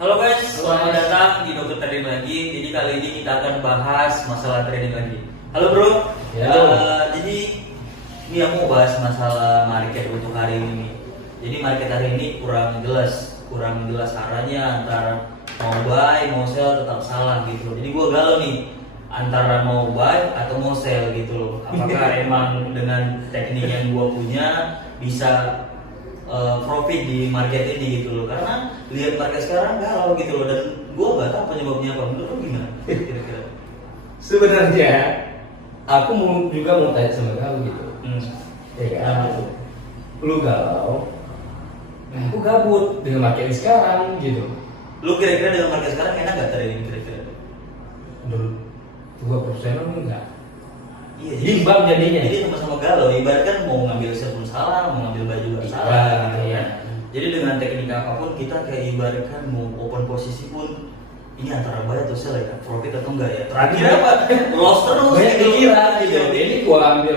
Halo guys, Halo selamat guys. datang di Dokter Trading lagi. Jadi kali ini kita akan bahas masalah trading lagi. Halo bro. Ya, halo. Jadi ini aku mau bahas masalah market untuk hari ini. Jadi market hari ini kurang jelas arahnya antara mau buy, mau sell tetap salah gitu. Jadi gua galau nih antara mau buy atau mau sell gitu loh. Apakah emang dengan teknik yang gua punya bisa profit di market ini gitu loh, karena lihat market sekarang galau gitu loh, dan gue nggak tahu penyebabnya apa. Menurut lo gimana kira-kira? Sebenarnya aku juga mau tanya sama kamu gitu. Ya kan? Lu galau, nah aku gabut dengan market ini sekarang gitu. Lu kira-kira dengan market sekarang enak nggak trading kira-kira? Menurut 2% enggak. Iya, Imbang jadinya. Jadi sama-sama galau. Ibaratkan mau ngambil sell pun salah, mau ngambil buy juga salah gitu Iya. kan. Jadi dengan teknik apapun kita kayak ibaratkan mau open posisi pun ini antara buy atau sell ya, profit atau enggak ya. Terakhir apa? Loss terus Banyak gitu. pikiran gitu. Iya. Ini gua ambil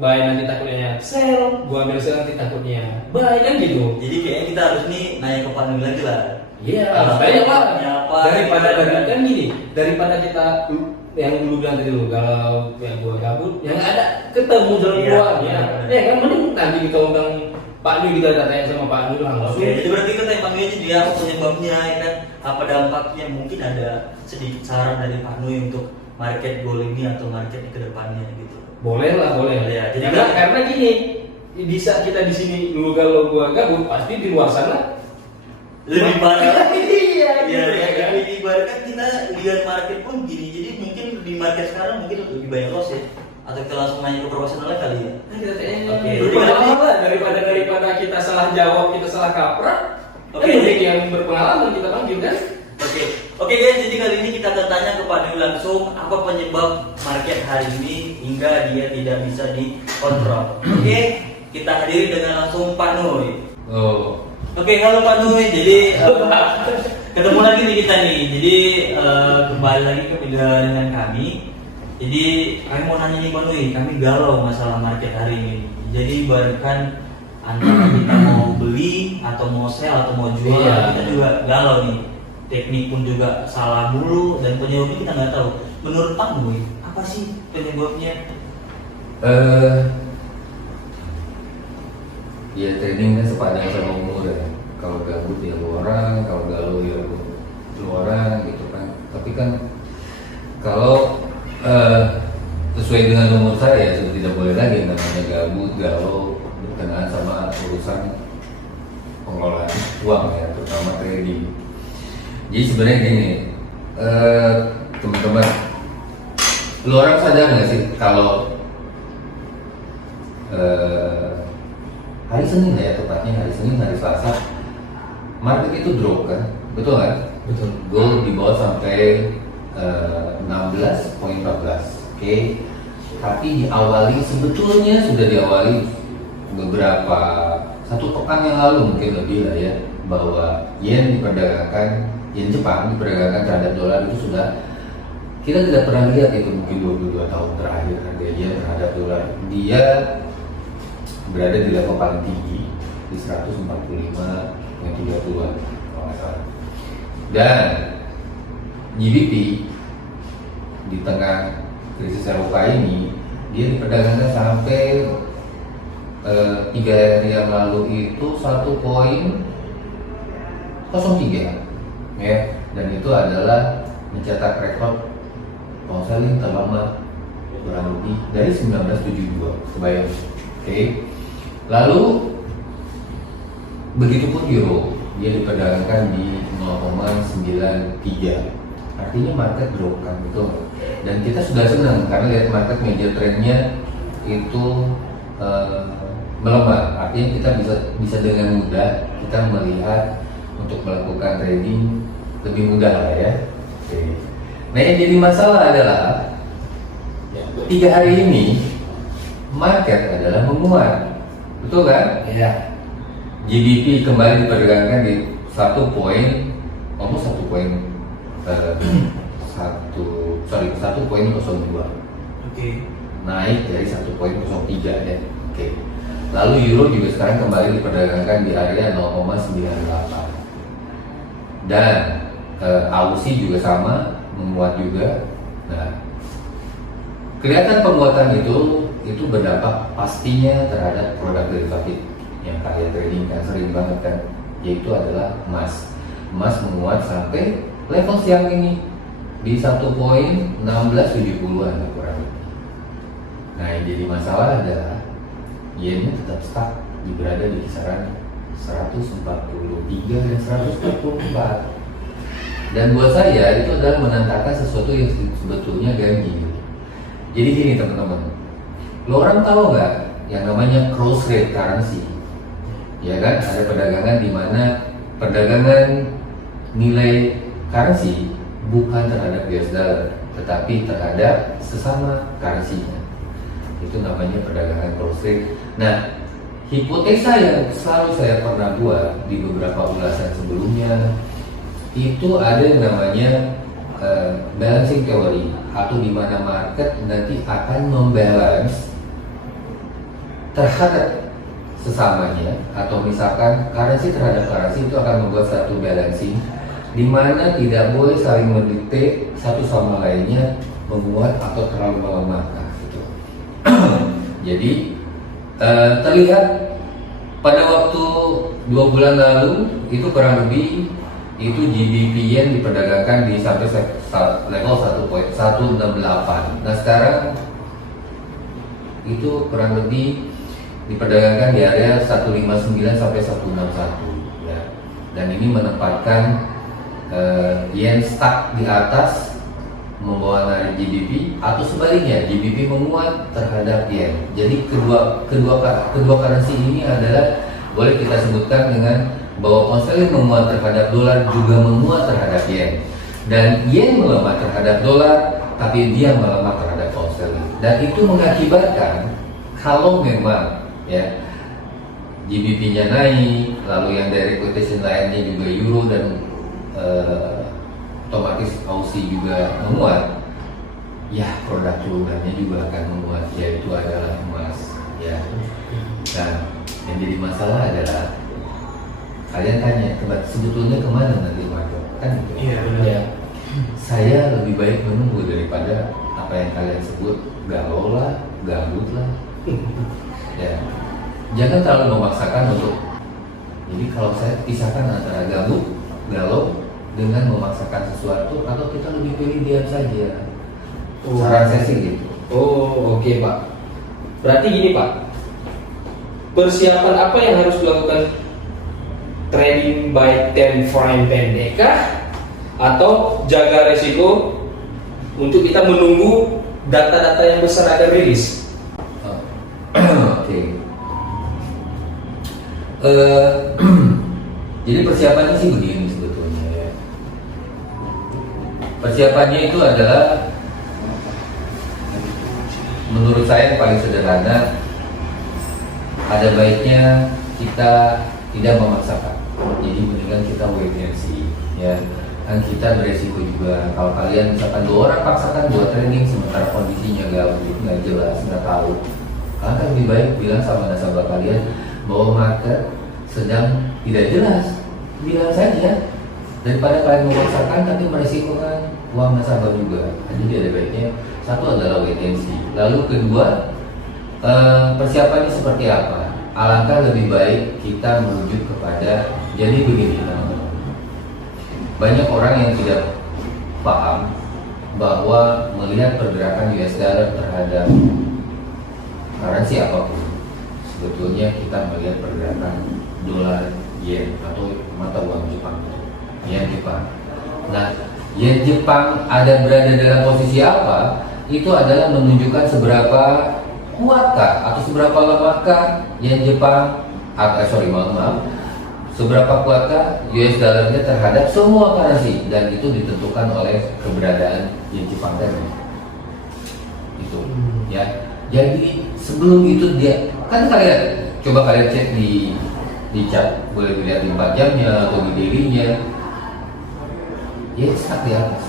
buy nanti takutnya sell, gua ambil sell nanti takutnya buy kan gitu. Jadi kayaknya kita harus nih nanya ke Pak Nuri lagi lah. Iya, Alasannya makanya Pak. apa, Daripada gitu kan. kan gini, daripada kita yang dulu bilang tadi lu galau, yang gua gabut, yang ada ketemu jalan Iya, keluarnya. benar. Ya kan mending nanti kita undang Pak Nui, kita tanya sama Pak Nui langsung. Oke, jadi berarti kita yang panggil aja dia apa penyebabnya ya kan, apa dampaknya, mungkin ada sedikit saran dari Pak Nui untuk market goal ini atau market ke depannya gitu. Boleh lah, boleh. Iya, jadi Karena gini, di saat kita di sini dulu galau gua gabut, pasti di luar sana Lebih parah. Iya, Ya, gitu ya kan. ibaratkan kita lihat market pun gini, jadi mungkin di market sekarang mungkin lebih banyak loss ya. Atau kita langsung nanya ke profesionalnya kali ya. Nah, kita tanya Oke, berpengalaman lah, daripada kita salah jawab, kita salah kaprah. Oke, Kan jadi- yang berpengalaman kita panggil kan. Oke guys, jadi kali ini kita akan tanya kepada Nui langsung apa penyebab market hari ini hingga dia tidak bisa dikontrol. Oke, kita hadiri dengan langsung Pak Nui. Oh. Oke, halo Pak Nui. Jadi ketemu lagi nih kita nih. Jadi kembali lagi dengan kami. Jadi kami mau nanya nih Pak Nui, kami galau masalah market hari ini. Jadi ibaratkan antara kita mau beli atau mau sell atau mau jual, Iya. kita juga galau nih. Teknik pun juga salah mulu dan penyebabnya kita nggak tahu. Menurut Pak Nui, apa sih penyebabnya? Ya trading kan sepanjang sama umur ya. Kalau gabut ya lu orang, kalau galau ya lu orang gitu kan. Tapi kan kalau sesuai dengan umur saya sudah tidak boleh lagi namanya gabut, galau berkenaan sama urusan pengelolaan uang ya, terutama trading. Jadi sebenarnya gini, teman-teman, lu orang sadar nggak sih kalau hari Senin ya, tepatnya hari Senin, hari Selasa market itu drop kan, betul kan? Betul. Gold di bawah sampai 16,14, oke. Tapi sebetulnya sudah diawali beberapa satu pekan yang lalu mungkin lebih lah ya, bahwa yen Jepang diperdagangkan terhadap dolar itu sudah kita tidak pernah lihat itu mungkin 22 tahun terakhir harga yen terhadap dolar dia berada di level paling tinggi di 145,30 kalau nggak salah. Dan GBP di tengah krisis Eropa ini dia diperdagangkan sampai 3 hari yang lalu itu 1,03 ya, dan itu adalah mencetak rekor pound sterling terlama kurang lebih dari 1972, kebayang. Oke. Lalu begitupun euro, dia diperdagangkan di 0,93. Artinya market drop kan, betul. Dan kita sudah senang karena lihat market major trendnya itu melemah. Artinya kita bisa dengan mudah kita melihat untuk melakukan trading lebih mudah lah ya. Oke. Nah yang jadi masalah adalah 3 hari ini market adalah menguat, betul kan? Iya. GBP kembali diperdagangkan di 1,02, Oke. naik dari 1,03 ya. Oke. Lalu euro juga sekarang kembali diperdagangkan di area 0,98. Dan Aussie juga sama, menguat juga. Nah, kelihatan penguatan itu berdampak pastinya terhadap produk derivatif yang kalian trading kan sering banget kan, yaitu adalah emas. Emas menguat sampai level siang ini di 1.1670-an kurang lebih. Nah, yang jadi masalah adalah yennya tetap stuck berada di kisaran 143 dan 144. Dan buat saya itu adalah menandakan sesuatu yang sebetulnya ganjil. Jadi gini teman-teman, lo orang tahu nggak yang namanya cross rate currency? Ya kan, ada perdagangan di mana perdagangan nilai currency bukan terhadap US dollar, tetapi terhadap sesama currency-nya. Itu namanya perdagangan cross rate. Nah, hipotesa yang selalu saya pernah buat di beberapa ulasan sebelumnya itu ada yang namanya balancing theory, atau di mana market nanti akan membalance terhadap sesamanya, atau misalkan currency terhadap currency itu akan membuat satu balancing di mana tidak boleh saling mendikte satu sama lainnya menguat atau terlalu melemah gitu. Jadi terlihat pada waktu 2 bulan lalu itu kurang lebih itu GBP yen diperdagangkan di sampai level 1.168. Nah, sekarang itu kurang lebih diperdagangkan di area 159 sampai 161 ya. Dan ini menempatkan yen stuck di atas membawa narik GBP, atau sebaliknya GBP menguat terhadap yen. Jadi kedua currency ini adalah boleh kita sebutkan dengan bahwa pound sterling menguat terhadap dolar juga menguat terhadap yen, dan yen melemah terhadap dolar tapi dia melemah terhadap pound sterling. Dan itu mengakibatkan kalau memang ya GBP-nya naik, lalu yang dari quotation lainnya juga euro dan otomatis Aussie juga menguat, ya produk turunannya juga akan menguat, yaitu adalah emas ya. Nah, yang jadi masalah adalah kalian tanya sebetulnya kemana nanti market kan gitu. Iya benar ya. Saya lebih baik menunggu daripada apa yang kalian sebut galau lah, gabut lah. Ya, jangan terlalu memaksakan untuk. Jadi kalau saya pisahkan antara gabut, galau dengan memaksakan sesuatu, atau kita lebih pilih diam saja. Saran saya sih gitu. Oh, oke Pak. Berarti gini Pak, persiapan apa yang harus dilakukan trading by time frame pendek kah, atau jaga resiko untuk kita menunggu data-data yang besar akan rilis? Oke. Jadi persiapannya sih begini sebetulnya ya. Persiapannya itu adalah menurut saya yang paling sederhana, ada baiknya kita tidak memaksakan. Jadi mendingan kita wait and see ya. Kan kita beresiko juga kalau kalian misalkan 2 orang paksakan buat trading sementara kondisinya nggak jelas, nggak tahu, kan lebih baik bilang sama nasabah kalian bahwa market sedang tidak jelas, bilang saja, daripada kalian memaksakan tapi meresikokan uang nasabah juga. Jadi ada baiknya satu adalah wait and see. Lalu kedua, persiapannya seperti apa? Alangkah lebih baik kita merujuk kepada, jadi begini teman-teman, banyak orang yang tidak paham bahwa melihat pergerakan US dollar terhadap currency apapun, sebetulnya kita melihat pergerakan dolar, yen, atau mata uang Jepang, yen Jepang. Nah, yen Jepang berada dalam posisi apa? Itu adalah menunjukkan seberapa kuatkah atau seberapa lemahkah yen Jepang, seberapa kuatkah US dollarnya terhadap semua currency, dan itu ditentukan oleh keberadaan yen Jepang tadi. Itu ya. Jadi sebelum itu dia kan kalian coba kalian cek di chart, boleh dilihat di 4 jamnya atau di daily-nya, ya stuck di atas.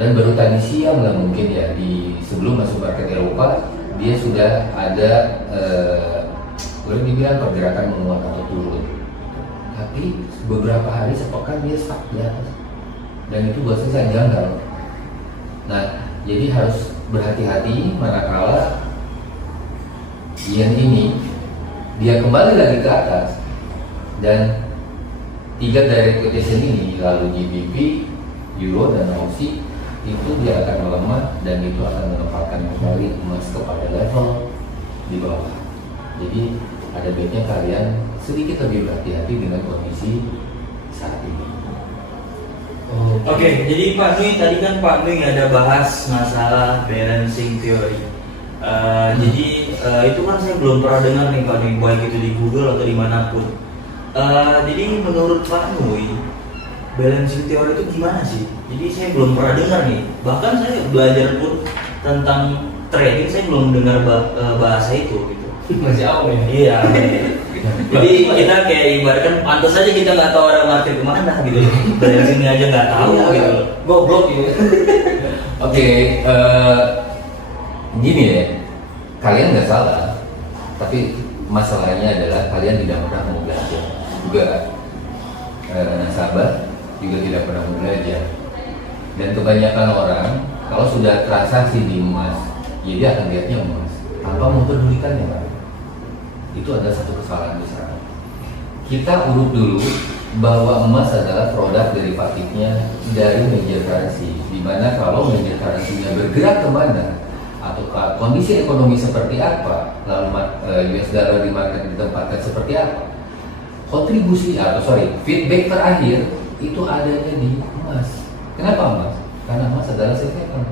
Dan baru tadi siang lah mungkin ya, di sebelum masuk market Eropa dia sudah ada boleh dibilang pergerakan menguat atau turun, tapi beberapa hari sepekan dia stuck di atas. dan itu buat saya sangat janggal. Nah, jadi harus berhati-hati manakala yen ini dia kembali lagi ke atas dan tiga direct quotation ini, lalu GBP, Euro dan Aussie, itu dia akan melemah dan itu akan menempatkan kembali emas kepada level di bawah. Jadi ada baiknya kalian sedikit lebih berhati-hati dengan kondisi saat ini. Oke, jadi Pak Nui tadi kan Pak Nui ada bahas masalah balancing theory. Jadi itu kan saya belum pernah dengar nih Pak Nui, baik itu di Google atau dimanapun. Jadi menurut Pak Nui, balancing theory itu gimana sih? Jadi saya belum pernah dengar nih. Bahkan saya belajar pun tentang trading, saya belum dengar bahasa itu gitu. Masih awam ya? Iya. Jadi kita kayak ibaratkan pantas aja kita nggak tahu ada market kemana gitu. Dari sini aja nggak tahu gitu. Goblok gitu. Oke, gini ya, kalian nggak salah, tapi masalahnya adalah kalian tidak pernah mau belajar juga. Nasabah juga tidak pernah mau belajar, dan kebanyakan orang kalau sudah transaksi di emas, ya dia akan lihatnya emas tanpa memperdulikannya, Pak. Itu adalah satu kesalahan besar. Kita urut dulu bahwa emas adalah produk derivatifnya dari major currency, di mana kalau major currency-nya bergerak kemana atau kondisi ekonomi seperti apa, lalu US dollar di market ditempatkan seperti apa, kontribusi feedback terakhir itu adanya di emas. Kenapa emas? Karena emas adalah safe haven.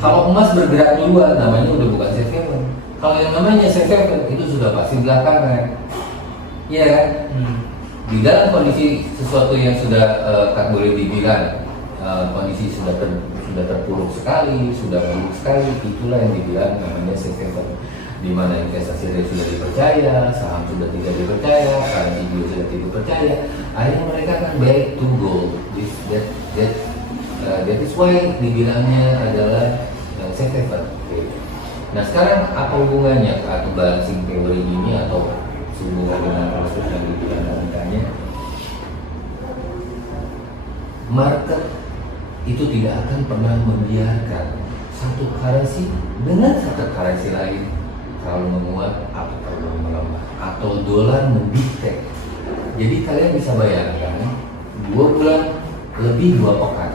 Kalau emas bergerak duluan, namanya udah bukan safe haven. Kalau yang namanya safe haven itu sudah pasti belakangan, ya kan? Di dalam kondisi sesuatu yang sudah boleh dibilang kondisi sudah terpuruk sekali, sudah buruk sekali, itulah yang dibilang namanya safe haven. Di mana investasi rate sudah dipercaya, saham sudah tidak dipercaya, currency juga sudah tidak dipercaya, akhirnya mereka akan back to gold. That is why dibilangnya adalah safe haven. Nah sekarang apa hubungannya atau balancing theory ini atau sehubungan dengan proses yang dibilang tadi? Market itu tidak akan pernah membiarkan satu currency dengan satu currency lain terlalu menguat atau terlalu melemah atau dolar mendikte. Jadi kalian bisa bayangkan 2 bulan lebih 2 pekan,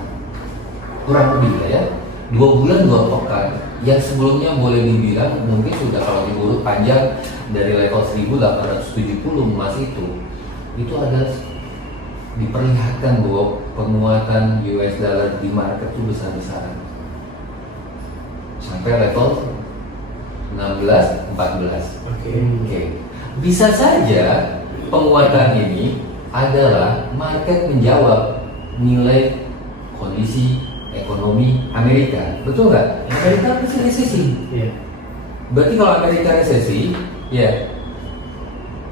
kurang lebih ya, 2 bulan 2 pekan yang sebelumnya boleh dibilang mungkin sudah kalau diurut panjang dari level 1870 emas itu adalah diperlihatkan bahwa penguatan US dollar di market itu besar-besaran sampai level 16-14. Oke. Bisa saja penguatan ini adalah market menjawab nilai kondisi ekonomi Amerika, betul nggak? Amerika masih resesi. Iya. Berarti kalau Amerika resesi, ya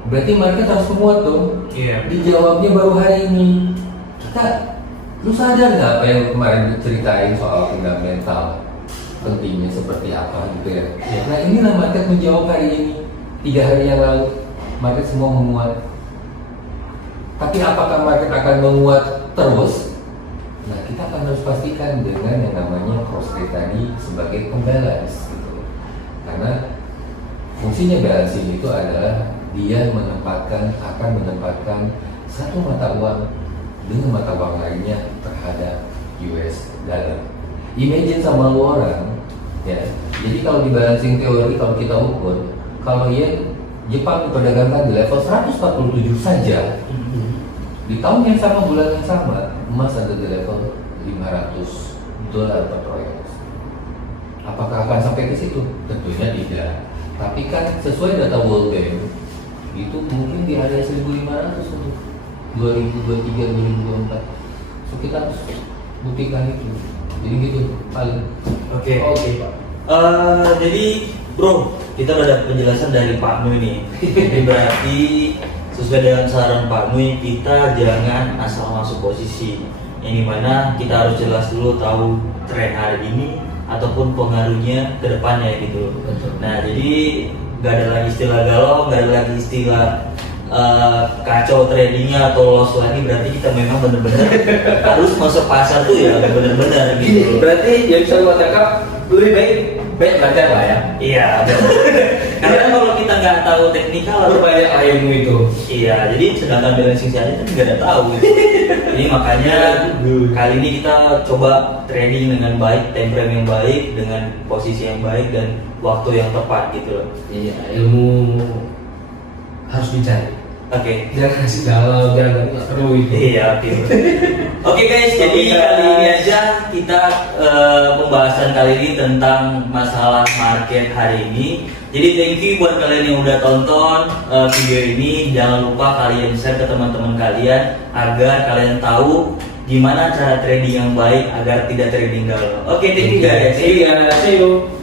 berarti market harus menguat dong. Iya. Dijawabnya baru hari ini. Lu sadar nggak apa yang kemarin ceritain soal fundamental pentingnya seperti apa gitu ya? Iya. Nah inilah market menjawab hari ini. 3 hari yang lalu market semua menguat. Tapi apakah market akan menguat terus? Nah kita akan harus pastikan dengan yang namanya cross rate tadi sebagai pembalance gitu. Karena fungsinya balancing itu adalah dia akan menempatkan satu mata uang dengan mata uang lainnya terhadap US dollar. Imagine sama lu orang ya. Jadi kalau di balancing teori kalau kita ukur, kalau yen Jepang diperdagangkan di level 147 saja, di tahun yang sama, bulan yang sama, emas ada di level 500 dolar per troy. Apakah akan sampai ke situ? Tentunya tidak. Tapi kan sesuai data World Bank, itu mungkin di area 1.500 untuk 2023-2024. So kita harus buktikan itu. Jadi gitu paling. Oke. Pak. Jadi bro, kita udah dapat penjelasan dari Pak Nui nih. Jadi berarti sesuai dengan saran Pak Nui, kita jangan asal masuk posisi. Yang dimana kita harus jelas dulu tahu tren hari ini ataupun pengaruhnya ke depannya gitu. Betul. Nah jadi nggak ada lagi istilah galau, nggak ada lagi istilah kacau tradingnya atau loss lagi, berarti kita memang benar-benar harus masuk pasar tuh ya benar-benar Gini, gitu. berarti yang bisa gua tangkap lebih baik belajar lah ya. Iya, benar. Karena kan kalau kita nggak tahu teknikal, Berbanyak lah ilmu itu. iya, jadi sedangkan balancing aja kan nggak ada tahu gitu. Jadi makanya kali ini kita coba trading dengan baik, time frame yang baik, dengan posisi yang baik dan waktu yang tepat gitu loh. Iya, ilmu harus dicari. Oke. Jangan kasih galau, jangan nggak perlu itu. Iya, oke. Oke guys, jadi Oke, kali ini guys. aja kita pembahasan kali ini tentang masalah market hari ini. Jadi thank you buat kalian yang udah tonton video ini. Jangan lupa kalian share ke teman-teman kalian agar kalian tahu gimana cara trading yang baik agar tidak trading galau. Oke, thank you guys. See you.